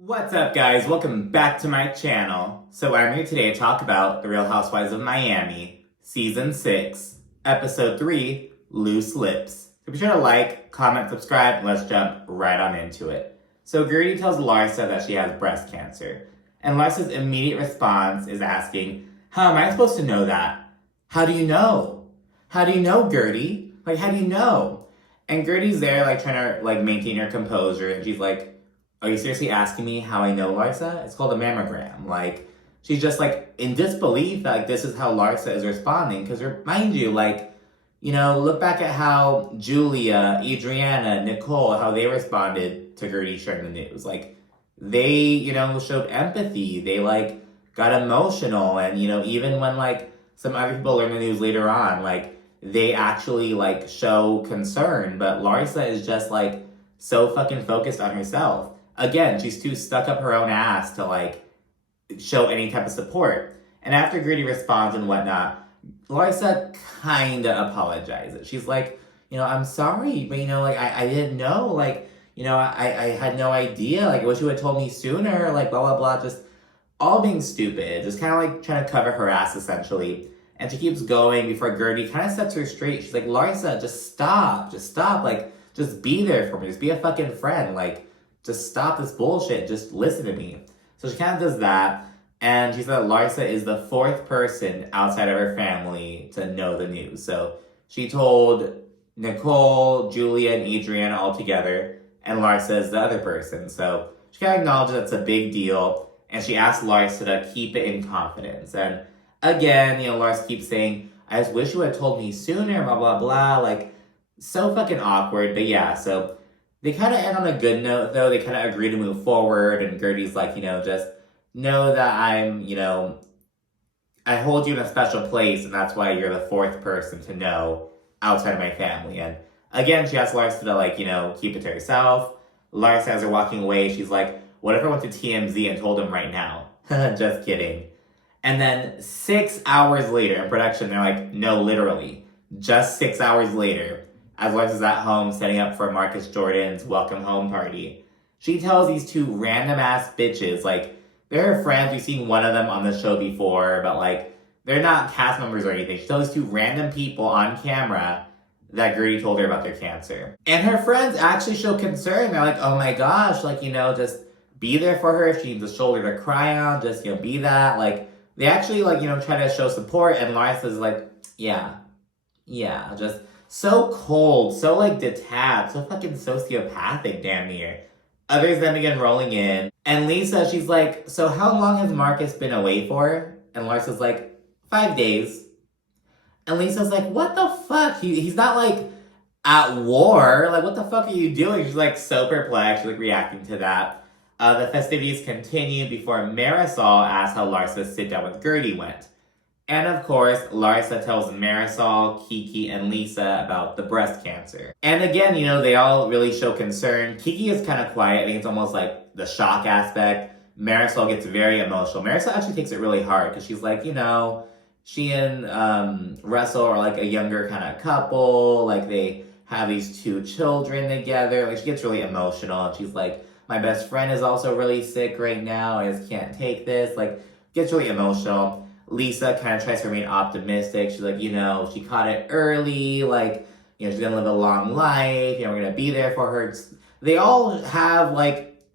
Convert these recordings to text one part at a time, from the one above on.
What's up, guys? Welcome back to my channel. So I'm here today to talk about The Real Housewives of Miami, Season 6, Episode 3, Loose Lips. So be sure to like, comment, subscribe, and let's jump right on into it. So Gertie tells Larsa that she has breast cancer, and Larsa's immediate response is asking, how am I supposed to know that? How do you know? How do you know, Gertie? How do you know? And Gertie's there, trying to, maintain her composure, and she's like, are you seriously asking me how I know Larsa? It's called a mammogram. She's just, in disbelief that, this is how Larsa is responding. Because, mind you, look back at how Julia, Adriana, Nicole, how they responded to Gertie sharing the news. They, showed empathy. They, got emotional. And, even when, some other people learn the news later on, they actually, show concern. But Larsa is just, so fucking focused on herself. Again, she's too stuck up her own ass to, show any type of support. And after Gertie responds and whatnot, Larsa kinda apologizes. She's like, I'm sorry, but, I didn't know, I had no idea, I wish you had told me sooner, blah, blah, blah, just all being stupid, just kind of, trying to cover her ass, essentially. And she keeps going before Gertie kind of sets her straight. She's like, Larsa, just stop, just be there for me, just be a fucking friend, just stop this bullshit, just listen to me. So she kind of does that, and she said that Larsa is the fourth person outside of her family to know the news. So she told Nicole, Julia, and Adriana all together, and Larsa is the other person. So she kind of acknowledges that's a big deal, and she asked Larsa to keep it in confidence. And again, Larsa keeps saying, I just wish you had told me sooner, blah, blah, blah, so fucking awkward. But yeah, so they kind of end on a good note, though. They kind of agree to move forward, and Gertie's like, just know that I hold you in a special place, and that's why you're the fourth person to know outside of my family. And again, she asks Larsa to, keep it to herself. Larsa, as they're walking away, she's like, what if I went to TMZ and told him right now? Just kidding. And then 6 hours later in production, they're like, no, literally, just 6 hours later, as Larsa's at home setting up for Marcus Jordan's welcome home party, she tells these two random ass bitches, they're her friends, we've seen one of them on the show before, but they're not cast members or anything. She tells these two random people on camera that Gertie told her about their cancer. And her friends actually show concern. They're like, oh my gosh, just be there for her if she needs a shoulder to cry on, just, be that. They actually, try to show support, and Larsa's like, yeah, just so cold, so, detached, so fucking sociopathic, damn near. Others then begin rolling in, and Lisa, she's like, so how long has Marcus been away for? And Larsa's like, 5 days. And Lisa's like, what the fuck? He's not, at war. What the fuck are you doing? She's, so perplexed. She's, reacting to that. The festivities continue before Marisol asks how Larsa's sit-down with Gertie went. And of course, Larsa tells Marisol, Kiki, and Lisa about the breast cancer. And again, they all really show concern. Kiki is kind of quiet. I think it's almost the shock aspect. Marisol gets very emotional. Marisol actually takes it really hard because she's like, she and Russell are a younger kind of couple. They have these two children together. She gets really emotional, and she's like, my best friend is also really sick right now. I just can't take this. Gets really emotional. Lisa kind of tries to remain optimistic. She's like, she caught it early. She's going to live a long life. We're going to be there for her. They all have,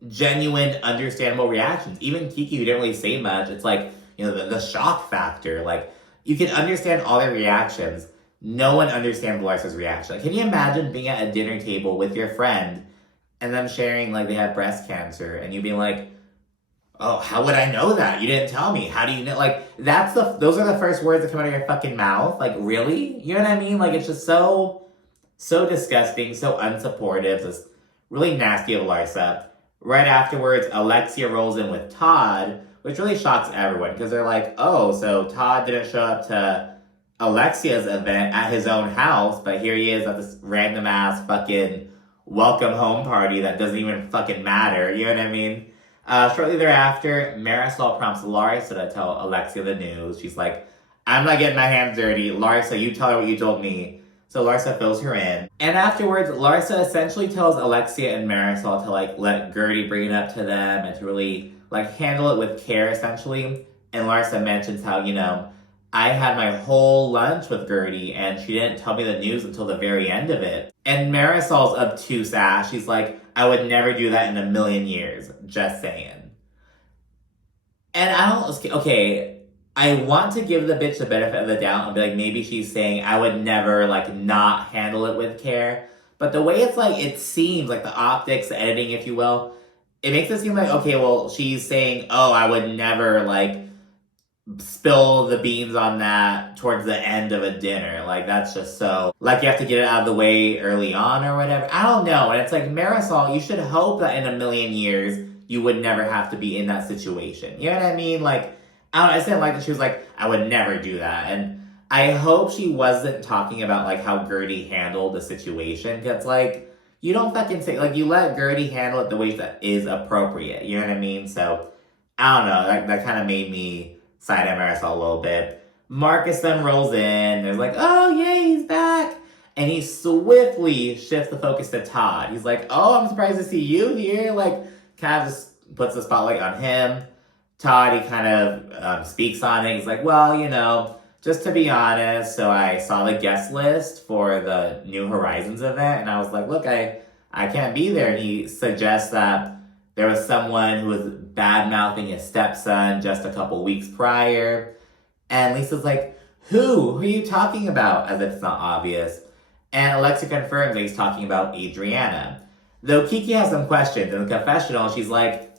genuine, understandable reactions. Even Kiki, who didn't really say much, it's the shock factor. You can understand all their reactions. No one understands Larsa's reaction. Can you imagine being at a dinner table with your friend and them sharing, they have breast cancer, and you being like, oh, how would I know that? You didn't tell me. How do you know? Those are the first words that come out of your fucking mouth. Really? You know what I mean? It's just so disgusting, so unsupportive, just really nasty of Larsa. Right afterwards, Alexia rolls in with Todd, which really shocks everyone, because they're like, oh, so Todd didn't show up to Alexia's event at his own house, but here he is at this random ass fucking welcome home party that doesn't even fucking matter. You know what I mean? Shortly thereafter, Marisol prompts Larsa to tell Alexia the news. She's like, I'm not getting my hands dirty. Larsa, you tell her what you told me. So Larsa fills her in. And afterwards, Larsa essentially tells Alexia and Marisol to like let Gertie bring it up to them and to really like handle it with care essentially. And Larsa mentions how, I had my whole lunch with Gertie and she didn't tell me the news until the very end of it. And Marisol's obtuse ass, she's like, I would never do that in a million years. Just saying. And I want to give the bitch the benefit of the doubt and be like, maybe she's saying I would never like not handle it with care. But the way it's like, it seems like the optics, the editing, if you will, it makes it seem like, okay, well, she's saying, oh, I would never like spill the beans on that towards the end of a dinner. Like, that's just so, like, you have to get it out of the way early on or whatever. I don't know. And it's like, Marisol, you should hope that in a million years, you would never have to be in that situation. You know what I mean? Like, I just didn't like that she was like, I would never do that. And I hope she wasn't talking about, like, how Gertie handled the situation. Because, like, you don't fucking say, like, you let Gertie handle it the way that is appropriate. You know what I mean? So, I don't know. That kind of made me side at Marisol a little bit. Marcus then rolls in. There's like, oh, yay, he's back. And he swiftly shifts the focus to Todd. He's like, oh, I'm surprised to see you here. Like, kind of just puts the spotlight on him. Todd, he kind of speaks on it. He's like, well, just to be honest, so I saw the guest list for the New Horizons event, and I was like, look, I can't be there. And he suggests that there was someone who was bad-mouthing his stepson just a couple weeks prior. And Lisa's like, who? Who are you talking about? As if it's not obvious. And Alexia confirms that he's talking about Adriana. Though Kiki has some questions. In the confessional, she's like,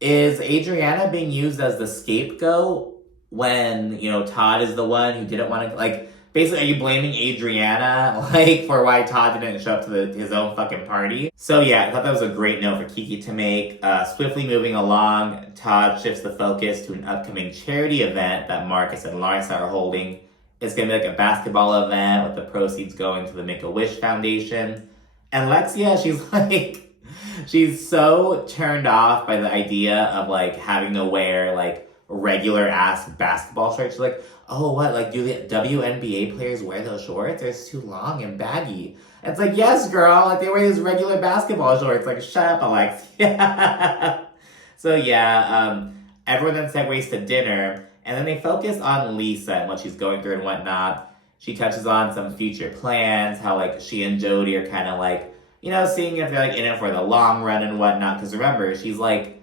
is Adriana being used as the scapegoat when, Todd is the one who didn't want to, like, basically, are you blaming Adriana, like, for why Todd didn't show up to his own fucking party? So yeah, I thought that was a great note for Kiki to make. Swiftly moving along, Todd shifts the focus to an upcoming charity event that Marcus and Larsa are holding. It's going to be like a basketball event with the proceeds going to the Make-A-Wish Foundation. And Lexia, she's like, she's so turned off by the idea of like having to wear like regular ass basketball shorts. She's like, oh, what? Like, do the WNBA players wear those shorts? It's too long and baggy. And it's like, yes, girl. Like, they wear these regular basketball shorts. Like, shut up, Alexia. So, yeah, everyone then segues to dinner. And then they focus on Lisa and what she's going through and whatnot. She touches on some future plans, how, like, she and Jody are kind of, like, seeing if they're, like, in it for the long run and whatnot. Because remember, she's, like,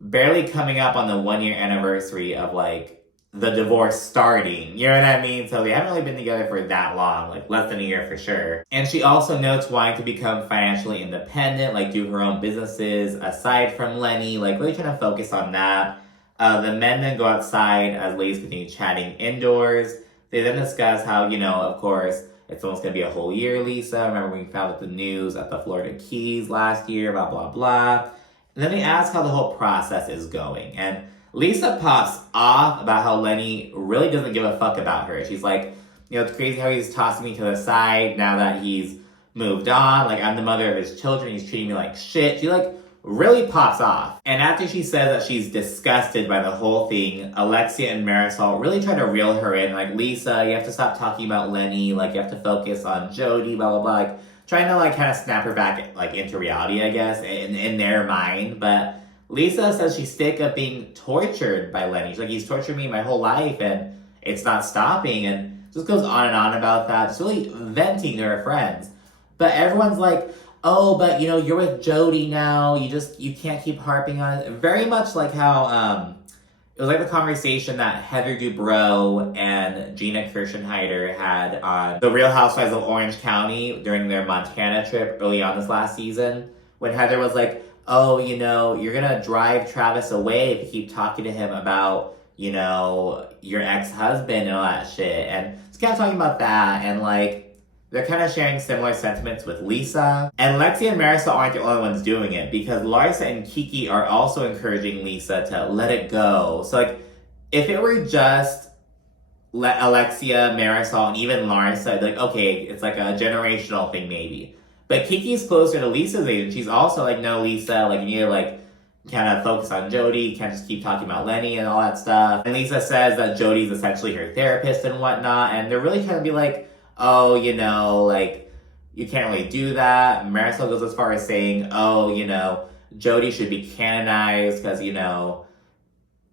barely coming up on the 1-year anniversary of, like, the divorce starting. You know what I mean? So they haven't really been together for that long, like, less than a year for sure. And she also notes wanting to become financially independent, like, do her own businesses aside from Lenny, like, really trying to focus on that. The men then go outside as ladies continue chatting indoors. They then discuss how, of course, it's almost going to be a whole year, Lisa. Remember when we found out the news at the Florida Keys last year, blah, blah, blah. And then they ask how the whole process is going. And Lisa pops off about how Lenny really doesn't give a fuck about her. She's like, it's crazy how he's tossing me to the side now that he's moved on. Like, I'm the mother of his children. He's treating me like shit. She, like, really pops off. And after she says that she's disgusted by the whole thing, Alexia and Marisol really try to reel her in. Like, Lisa, you have to stop talking about Lenny. Like, you have to focus on Jody, blah, blah, blah. Like, trying to, like, kind of snap her back, like, into reality, I guess, in their mind. But Lisa says she's sick of being tortured by Lenny. She's like, he's tortured me my whole life, and it's not stopping. And just goes on and on about that. Just really venting to her friends. But everyone's like, oh, but, you're with Jody now. You can't keep harping on it. Very much like how, it was like the conversation that Heather Dubrow and Gina Kirschenheiter had on The Real Housewives of Orange County during their Montana trip early on this last season. When Heather was like, oh, you're going to drive Travis away if you keep talking to him about, your ex-husband and all that shit. And just kind of talking about that. And, like, they're kind of sharing similar sentiments with Lisa. And Lexi and Marisol aren't the only ones doing it, because Larsa and Kiki are also encouraging Lisa to let it go. So, like, if it were just Alexia, Marisol, and even Larsa, like, okay, it's like a generational thing maybe. But Kiki's closer to Lisa's age, and she's also like, no, Lisa, like, you need to, like, kind of focus on Jody. You can't just keep talking about Lenny and all that stuff. And Lisa says that Jody's essentially her therapist and whatnot, and they're really trying to be like, oh, like, you can't really do that. Marisol goes as far as saying, oh, Jody should be canonized because,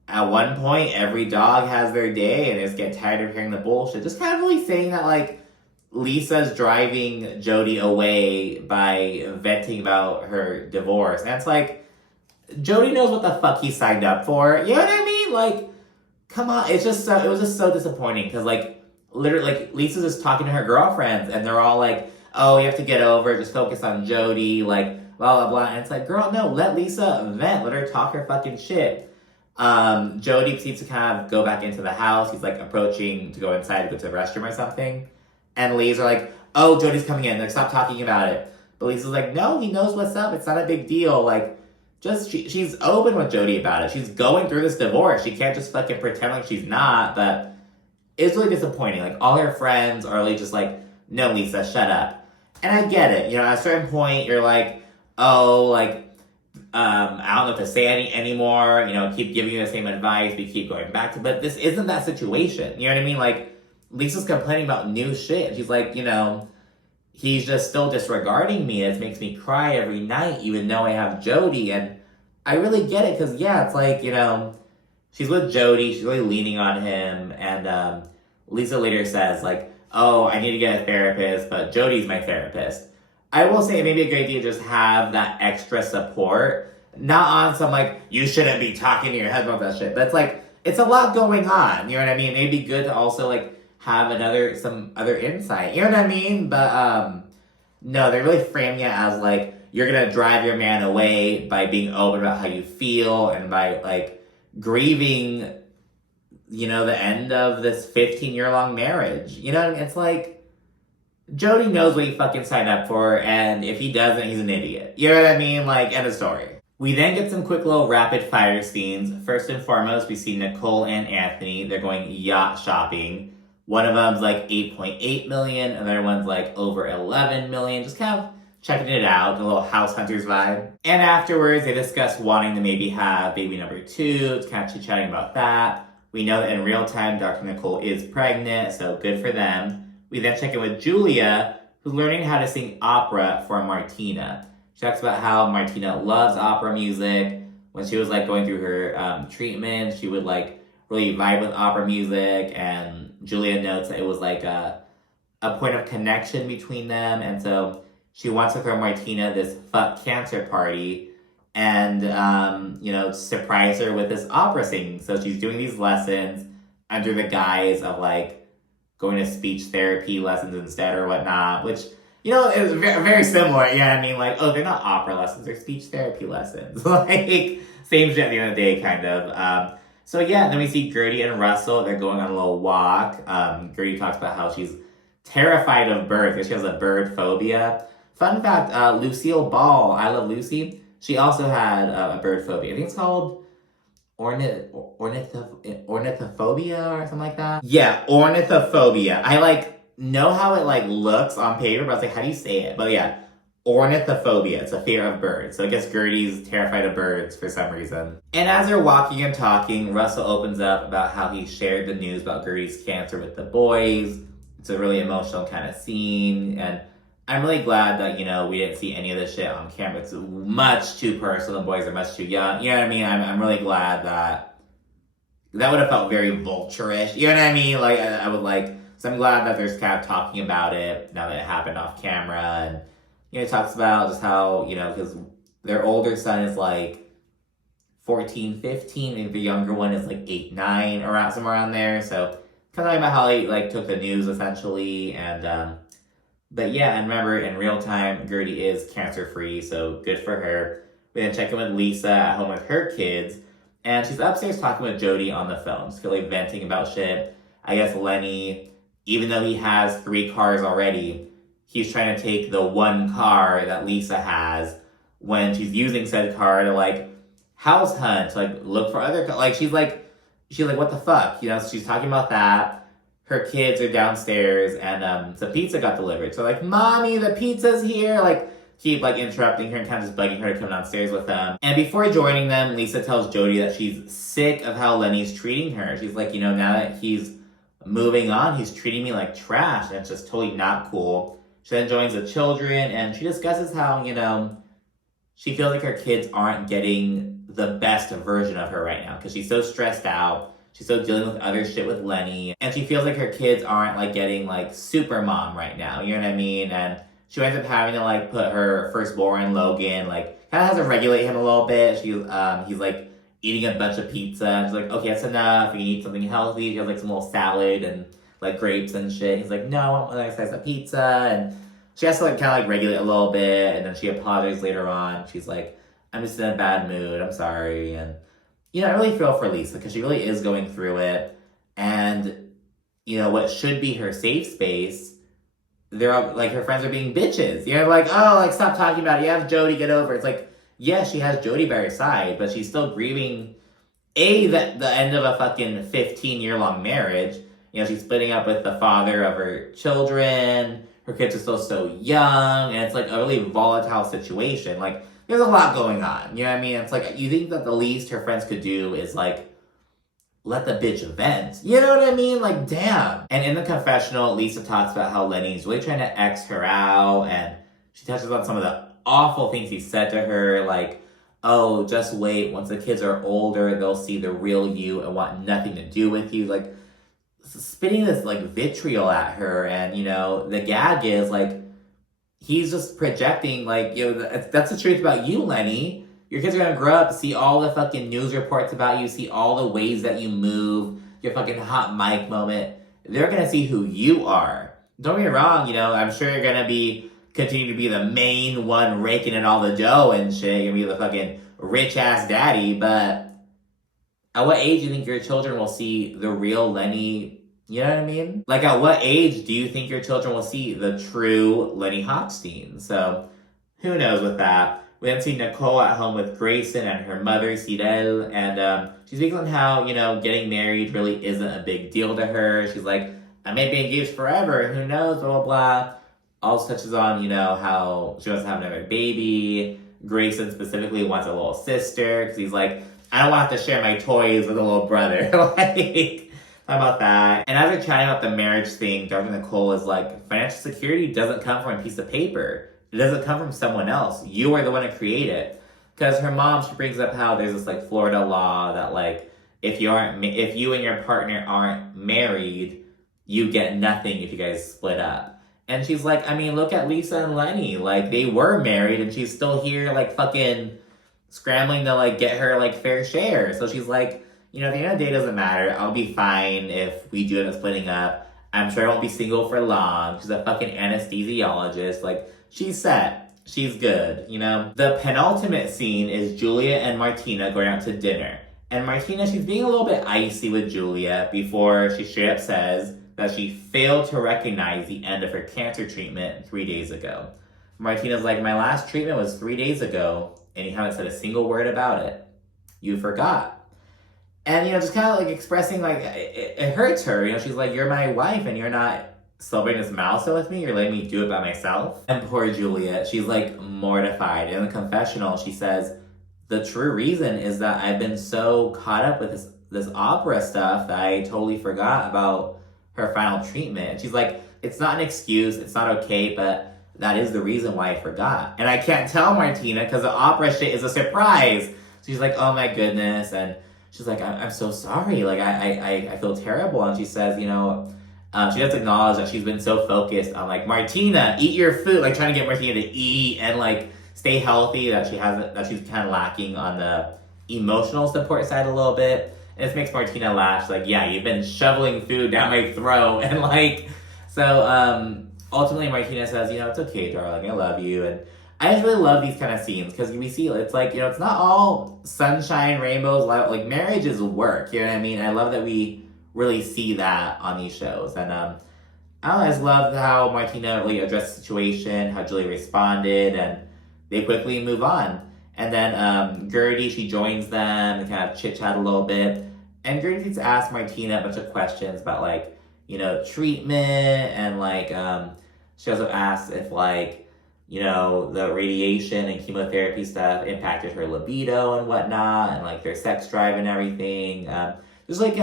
at one point, every dog has their day and just get tired of hearing the bullshit. Just kind of really saying that, like, Lisa's driving Jody away by venting about her divorce. And it's like, Jody knows what the fuck he signed up for. You know what I mean? Like, come on. It was just so disappointing because, like, literally, like, Lisa's just talking to her girlfriends and they're all like, oh, you have to get over it. Just focus on Jody. Like, blah, blah, blah. And it's like, girl, no, let Lisa vent. Let her talk her fucking shit. Jody proceeds to kind of go back into the house. He's, like, approaching to go inside to go to the restroom or something. And Lisa's like, oh, Jody's coming in. Like, stop talking about it. But Lisa's like, no, he knows what's up. It's not a big deal. Like, she's open with Jody about it. She's going through this divorce. She can't just fucking pretend like she's not. But it's really disappointing. Like, all her friends are really just like, no, Lisa, shut up. And I get it. At a certain point, you're like, oh, like, I don't know what to say anymore. Keep giving you the same advice. We keep going back to, but this isn't that situation. You know what I mean? Like, Lisa's complaining about new shit. And she's like, he's just still disregarding me. It makes me cry every night, even though I have Jody. And I really get it because, yeah, it's like, she's with Jody. She's really leaning on him. And Lisa later says, like, oh, I need to get a therapist, but Jody's my therapist. I will say it may be a good idea to just have that extra support. Not on some, like, you shouldn't be talking to your husband about that shit. But it's like, it's a lot going on. You know what I mean? It'd be good to also, like, have some other insight. You know what I mean? But, no, they really frame you as, like, you're gonna drive your man away by being open about how you feel and by, like, grieving, the end of this 15-year-long marriage. It's like, Jody knows what he fucking signed up for, and if he doesn't, he's an idiot. You know what I mean? Like, end of story. We then get some quick little rapid fire scenes. First and foremost, we see Nicole and Anthony. They're going yacht shopping. One of them's like 8.8 million, another one's like over 11 million. Just kind of checking it out, a little house hunters vibe. And afterwards, they discuss wanting to maybe have baby number 2. It's kind of chit-chatting about that. We know that in real time, Dr. Nicole is pregnant, so good for them. We then check in with Julia, who's learning how to sing opera for Martina. She talks about how Martina loves opera music. When she was like going through her treatment, she would like really vibe with opera music, and Julia notes that it was like a point of connection between them, and so she wants to throw Martina this fuck cancer party and, surprise her with this opera singing. So she's doing these lessons under the guise of like going to speech therapy lessons instead or whatnot, which, is very, very similar. Yeah, I mean, like, oh, they're not opera lessons, they're speech therapy lessons. Like, same shit at the end of the day, kind of. So yeah, then we see Gertie and Russell. They're going on a little walk. Gertie talks about how she's terrified of birds because she has a bird phobia. Fun fact, Lucille Ball, I Love Lucy, she also had a bird phobia. I think it's called ornithophobia or something like that. Yeah, ornithophobia. I like know how it like looks on paper, but I was like, how do you say it? But yeah, ornithophobia. It's a fear of birds. So I guess Gertie's terrified of birds for some reason. And as they're walking and talking, Russell opens up about how he shared the news about Gertie's cancer with the boys. It's a really emotional kind of scene, and I'm really glad that, we didn't see any of this shit on camera. It's much too personal. The boys are much too young. You know what I mean? I'm really glad that would have felt very vulture-ish. You know what I mean? Like, I would like, so I'm glad that there's kind of talking about it now that it happened off camera. And, it talks about just how, because their older son is like 14, 15, and the younger one is like 8, 9, around somewhere around there. So kind of about how he like took the news essentially, and but yeah, and remember, in real time, Gertie is cancer-free, so good for her. We then check in with Lisa at home with her kids, and she's upstairs talking with Jody on the phone, just really venting about shit. I guess Lenny, even though he has 3 cars already, he's trying to take the one car that Lisa has when she's using said car to, like, house hunt, to, like, look for other cars. Like, she's like, what the fuck? So she's talking about that. Her kids are downstairs, and some pizza got delivered. So, like, Mommy, the pizza's here. Like, keep, like, interrupting her and kind of just bugging her to come downstairs with them. And before joining them, Lisa tells Jody that she's sick of how Lenny's treating her. She's like, now that he's moving on, he's treating me like trash, and it's just totally not cool. She then joins the children, and she discusses how, she feels like her kids aren't getting the best version of her right now because she's so stressed out. She's still dealing with other shit with Lenny. And she feels like her kids aren't, like, getting, like, super mom right now. You know what I mean? And she ends up having to, like, put her firstborn, Logan, like, kind of has to regulate him a little bit. He's, like, eating a bunch of pizza. And she's like, okay, that's enough. You need something healthy. She has, like, some little salad and, like, grapes and shit. He's like, no, I want a slice of pizza. And she has to, like, kind of, like, regulate a little bit. And then she apologizes later on. She's like, I'm just in a bad mood. I'm sorry. And, I really feel for Lisa because she really is going through it. And, what should be her safe space, they're all, like, her friends are being bitches. Like, oh, like, stop talking about it. You have Jody, get over it. It's like, yeah, she has Jody by her side, but she's still grieving, the end of a fucking 15-year-long marriage. She's splitting up with the father of her children. Her kids are still so young. And it's, like, a really volatile situation. Like, there's a lot going on. You know what I mean? It's like, you think that the least her friends could do is, like, let the bitch vent. You know what I mean? Like, damn. And in the confessional, Lisa talks about how Lenny's really trying to X her out. And she touches on some of the awful things he said to her. Like, oh, just wait. Once the kids are older, they'll see the real you and want nothing to do with you. Like, spitting this, like, vitriol at her. And, the gag is, like, he's just projecting, like, that's the truth about you, Lenny. Your kids are gonna grow up, see all the fucking news reports about you, see all the ways that you move, your fucking hot mic moment. They're gonna see who you are. Don't get me wrong, I'm sure you're gonna continue to be the main one raking in all the dough and shit. You're gonna be the fucking rich-ass daddy, but at what age do you think your children will see the real Lenny? You know what I mean? Like, at what age do you think your children will see the true Lenny Hochstein? So, who knows with that. We then see Nicole at home with Grayson and her mother, Cyril, and she speaks on how, getting married really isn't a big deal to her. She's like, I may be engaged forever, who knows, blah, blah, blah. Also touches on, how she wants to have another baby. Grayson specifically wants a little sister, because he's like, I don't want to share my toys with a little brother. Like, how about that? And as they're chatting about the marriage thing, Dr. Nicole is like, financial security doesn't come from a piece of paper. It doesn't come from someone else. You are the one to create it. Because her mom, she brings up how there's this, like, Florida law that, like, if you and your partner aren't married, you get nothing if you guys split up. And she's like, I mean, look at Lisa and Lenny. Like, they were married, and she's still here, like, fucking scrambling to, like, get her, like, fair share. So she's like, at the end of the day, it doesn't matter. I'll be fine if we do end up splitting up. I'm sure I won't be single for long. She's a fucking anesthesiologist. Like, she's set. She's good, The penultimate scene is Julia and Martina going out to dinner. And Martina, she's being a little bit icy with Julia before she straight up says that she failed to recognize the end of her cancer treatment 3 days ago. Martina's like, my last treatment was 3 days ago, and you haven't said a single word about it. You forgot. And, just kind of, like, expressing, like, it hurts her. She's like, you're my wife, and you're not celebrating this milestone with me. You're letting me do it by myself. And poor Julia, she's, like, mortified. In the confessional, she says, the true reason is that I've been so caught up with this opera stuff that I totally forgot about her final treatment. And she's like, it's not an excuse. It's not okay, but that is the reason why I forgot. And I can't tell Martina because the opera shit is a surprise. So she's like, oh, my goodness. And she's like, I'm so sorry. Like, I feel terrible. And she says, she does acknowledge that she's been so focused on, like, Martina, eat your food. Like, trying to get Martina to eat and, like, stay healthy, that she's kind of lacking on the emotional support side a little bit. And this makes Martina laugh. She's like, yeah, you've been shoveling food down my throat. And, like, so ultimately Martina says, it's okay, darling. I love you. And I just really love these kind of scenes because we see it's like, it's not all sunshine, rainbows, like, marriage is work. You know what I mean? I love that we really see that on these shows. And I just love how Martina really addressed the situation, how Julie responded, and they quickly move on. And then Gertie, she joins them and kind of chit-chat a little bit. And Gertie gets to ask Martina a bunch of questions about, like, treatment, and, like, she also asks if, like, the radiation and chemotherapy stuff impacted her libido and whatnot, and, like, their sex drive and everything. just like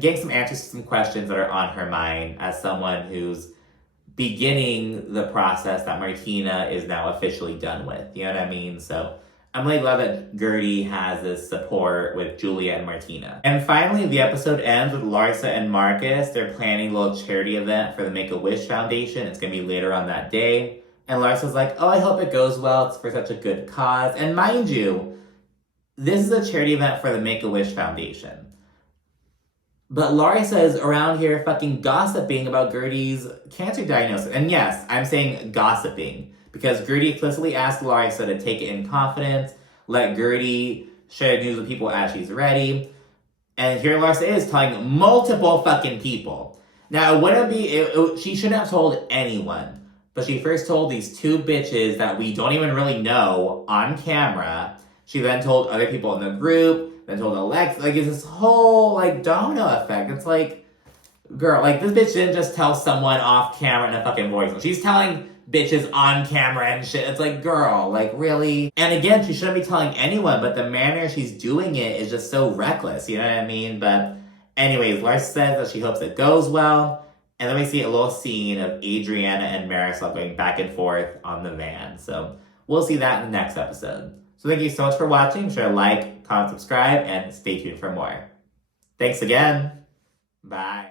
getting some answers to some questions that are on her mind as someone who's beginning the process that Martina is now officially done with. You know what I mean? So I'm really glad that Gertie has this support with Julia and Martina. And finally, the episode ends with Larsa and Marcus. They're planning a little charity event for the Make-A-Wish Foundation. It's going to be later on that day. And Larsa's like, oh, I hope it goes well. It's for such a good cause. And mind you, this is a charity event for the Make-A-Wish Foundation. But Larsa is around here fucking gossiping about Gertie's cancer diagnosis. And yes, I'm saying gossiping. Because Gertie explicitly asked Larsa to take it in confidence, let Gertie share news with people as she's ready. And here Larsa is telling multiple fucking people. Now, it wouldn't be, she shouldn't have told anyone. But she first told these two bitches that we don't even really know on camera. She then told other people in the group, then told Alex. Like, it's this whole, like, domino effect. It's like, girl, like, this bitch didn't just tell someone off camera in a fucking voice. She's telling bitches on camera and shit. It's like, girl, like, really? And again, she shouldn't be telling anyone, but the manner she's doing it is just so reckless, you know what I mean? But anyways, Larsa says that she hopes it goes well. And then we see a little scene of Adriana and Marisol going back and forth on the van. So we'll see that in the next episode. So thank you so much for watching. Be sure to like, comment, subscribe, and stay tuned for more. Thanks again. Bye.